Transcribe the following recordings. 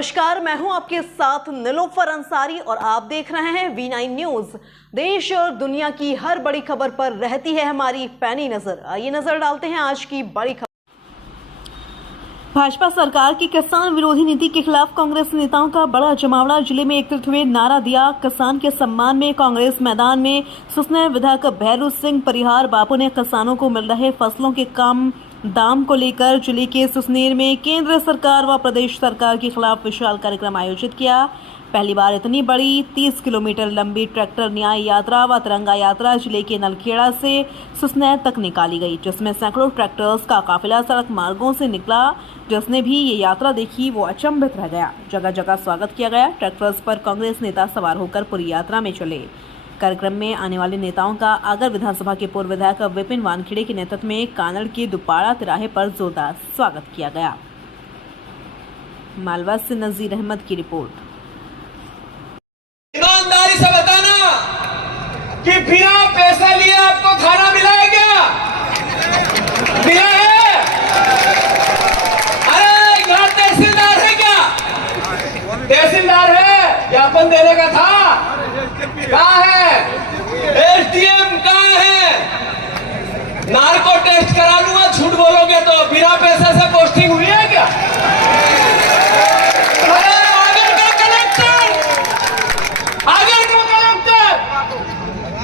नमस्कार, मैं हूं आपके साथ निलोफर अंसारी और आप देख रहे हैं V9 न्यूज। देश और दुनिया की हर बड़ी खबर पर रहती है हमारी पैनी नजर। आइए नजर डालते हैं आज की बड़ी खबर। भाजपा सरकार की किसान विरोधी नीति के खिलाफ कांग्रेस नेताओं का बड़ा जमावड़ा। जिले में एकत्रित हुए नारा दिया। किसान के सम्मान में कांग्रेस मैदान में। सुसनेर विधायक भैरू सिंह परिहार बापू ने किसानों को मिल रहे फसलों के कम दाम को लेकर जिले के सुसनेर में केंद्र सरकार व प्रदेश सरकार के खिलाफ विशाल कार्यक्रम आयोजित किया। पहली बार इतनी बड़ी 30 किलोमीटर लंबी ट्रैक्टर न्याय यात्रा व तिरंगा यात्रा जिले के नलखेड़ा से सुसनेर तक निकाली गई, जिसमें सैकड़ों ट्रैक्टर्स का काफिला सड़क मार्गों से निकला। जिसने भी ये यात्रा देखी वो अचंभित रह गया। जगह जगह स्वागत किया गया। ट्रैक्टर्स पर कांग्रेस नेता सवार होकर पूरी यात्रा में चले। कार्यक्रम में आने वाले नेताओं का आगर विधानसभा के पूर्व विधायक विपिन वानखेड़े के नेतृत्व में कानड़ के दुपाड़ा तिराहे पर जोरदार स्वागत किया गया। मालवा से नजीर अहमद की रिपोर्ट। ईमानदारी से बताना कि बिना पैसे लिए आपको खाना मिला है क्या? मिला है? अरे यहाँ तहसीलदार है क्या? तहसीलदार है, ज्ञापन देने का था। कहाँ है? एसडीएम कहाँ है? नार्को टेस्ट करा लूंगा। झूठ बोलोगे तो बिना पैसे से पोस्टिंग हुई है क्या?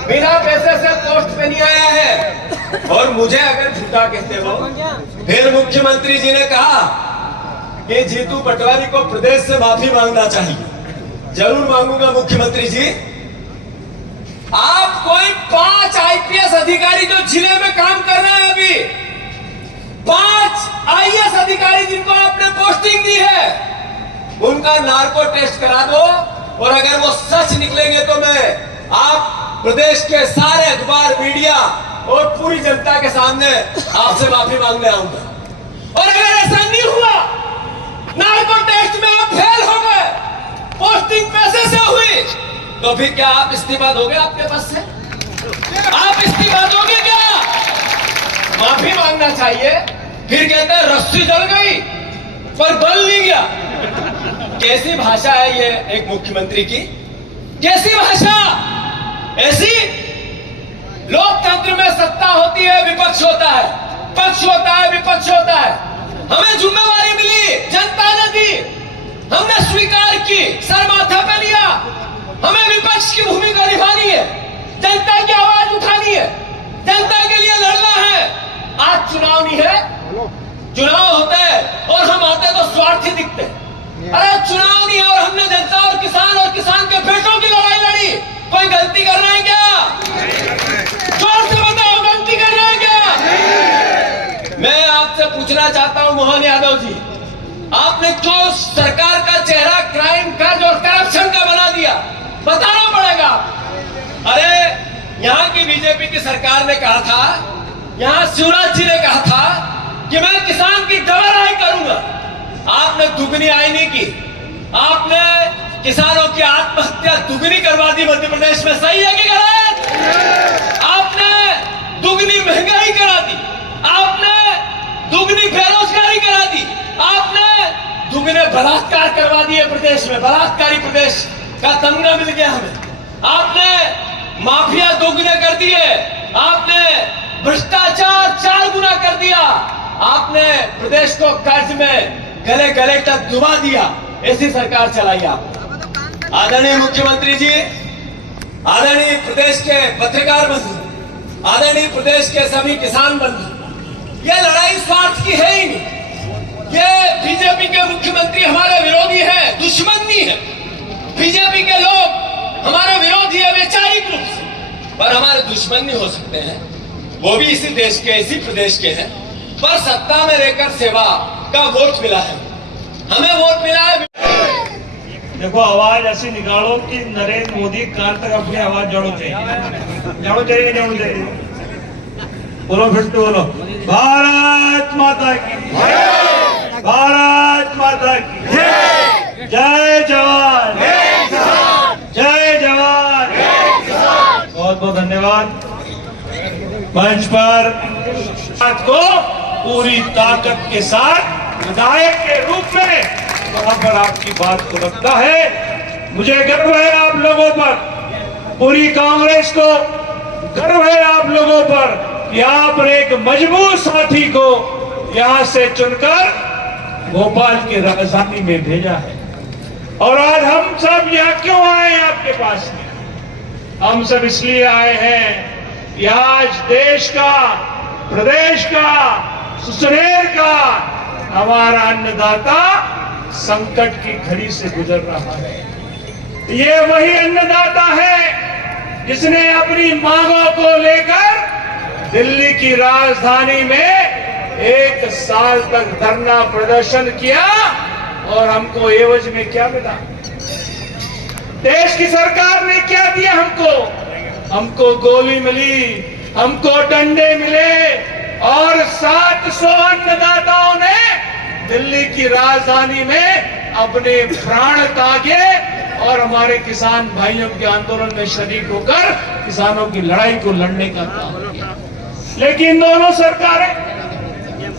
बिना पैसे से पोस्ट पे नहीं आया है। और मुझे अगर झूठा कहते हो, फिर मुख्यमंत्री जी ने कहा कि जीतू पटवारी को प्रदेश से माफी मांगना चाहिए। जरूर मांगूंगा मुख्यमंत्री जी। आप कोई 5 आईपीएस अधिकारी जो जिले में काम कर रहे हैं, अभी 5 आईएएस अधिकारी जिनको आपने पोस्टिंग दी है, उनका नार्को टेस्ट करा दो। और अगर वो सच निकलेंगे तो मैं आप प्रदेश के सारे अखबार, मीडिया और पूरी जनता के सामने आपसे माफी मांगने आऊंगा। और अगर ऐसा नहीं हुआ, नार्को टेस्ट में आप फेल हो गए, पोस्टिंग पैसे से हुई, तो फिर क्या आप इस्तीफा दोगे आपके पास से? आप इस्तीफा दोगे क्या? माफी मांगना चाहिए। फिर कहते हैं रस्सी जल गई पर बल नहीं गया। कैसी भाषा है ये एक मुख्यमंत्री की? कैसी भाषा? ऐसी लोकतंत्र में सत्ता होती है, विपक्ष होता है, पक्ष होता है, विपक्ष होता है। हमें जिम्मेवारी मिली, जनता ने दी, हमने स्वीकार की, सर माथा पे लिया। हमें विपक्ष की भूमिका निभानी है, जनता की आवाज उठानी है, जनता के लिए लड़ना है। आज चुनाव नहीं है, चुनाव होते हैं और हम आते तो स्वार्थी दिखते। अरे चुनाव नहीं है और हमने जनता और किसान के बेटों की लड़ाई लड़ी। कोई गलती कर रहे हैं क्या? जोर से बताओ, गलती कर रहे हैं क्या? मैं आपसे पूछना चाहता हूं मोहन यादव जी, आपने क्यों सरकार का चेहरा क्राइम, कर्ज और करप्शन का बना दिया? बताना पड़ेगा। अरे यहाँ की बीजेपी की सरकार ने कहा था, यहाँ शिवराज जी ने कहा था कि मैं किसान की डबल आय करूंगा। आपने दुगनी आय नहीं की। आपने किसानों की आत्महत्या दुगनी करवा दी मध्य प्रदेश में। सही है कि गलत? आपने दुगनी महंगाई करा दी, आपने दुगनी बेरोजगारी करा दी, आपने दुगने बलात्कार करवा दिए प्रदेश में। बलात्कारी प्रदेश का तमगा मिल गया हमें। आपने माफिया दोगुने कर दिए, आपने भ्रष्टाचार 4 गुना कर दिया, आपने प्रदेश को कर्ज में गले गले तक डुबा दिया। ऐसी सरकार चलाई आप। आदरणीय मुख्यमंत्री जी, आदरणीय प्रदेश के पत्रकार बंधु, आदरणीय प्रदेश के सभी किसान बंधु, ये लड़ाई स्वार्थ की है ही नहीं। ये बीजेपी के मुख्यमंत्री हमारे विरोधी है, दुश्मन नहीं है। बीजेपी के लोग हमारे विरोधी है वैचारिक रूप से, पर हमारे दुश्मन नहीं हो सकते हैं। वो भी इसी देश के, इसी प्रदेश के हैं, पर सत्ता में रहकर सेवा का वोट मिला है, हमें वोट मिला है। देखो, आवाज ऐसी निकालो कि नरेंद्र मोदी कान तक अपनी आवाज जोड़ो चाहिए, जोड़ो चाहिए। बोलो, फिर तो बोलो, भारत माता की, भारत माता की जय जवान, जय जवान। बहुत बहुत धन्यवाद। मंच पर को पूरी ताकत के साथ विधायक के रूप में वहां पर आपकी बात को रखता है। मुझे गर्व है आप लोगों पर, पूरी कांग्रेस को गर्व है आप लोगों पर कि आपने एक मजबूत साथी को यहां से चुनकर भोपाल की राजधानी में भेजा है। और आज हम सब यहाँ क्यों आए हैं आपके पास में? हम सब इसलिए आए हैं कि आज देश का, प्रदेश का, सुसनेर का हमारा अन्नदाता संकट की घड़ी से गुजर रहा है। ये वही अन्नदाता है जिसने अपनी मांगों को लेकर दिल्ली की राजधानी में 1 साल तक धरना प्रदर्शन किया और हमको एवज में क्या मिला? देश की सरकार ने क्या दिया हमको? हमको गोली मिली, हमको डंडे मिले और 700 अन्नदाताओं ने दिल्ली की राजधानी में अपने प्राण त्यागे और हमारे किसान भाइयों के आंदोलन में शरीक होकर किसानों की लड़ाई को लड़ने का काम किया। लेकिन दोनों सरकारें,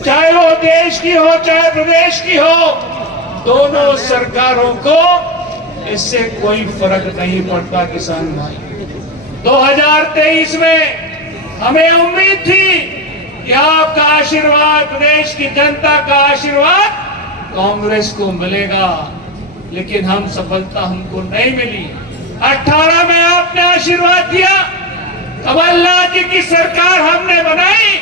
चाहे वो देश की हो चाहे प्रदेश की हो, दोनों सरकारों को इससे कोई फर्क नहीं पड़ता। किसान भाई, 2023 में हमें उम्मीद थी कि आपका आशीर्वाद, प्रदेश की जनता का आशीर्वाद कांग्रेस को मिलेगा, लेकिन हम सफलता हमको नहीं मिली। 18 में आपने आशीर्वाद दिया, कमलनाथ जी की सरकार हमने बनाई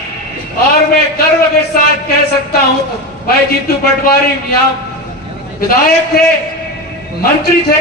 और मैं गर्व के साथ कह सकता हूं, भाई जीतू पटवारी यहाँ विधायक थे, मंत्री थे।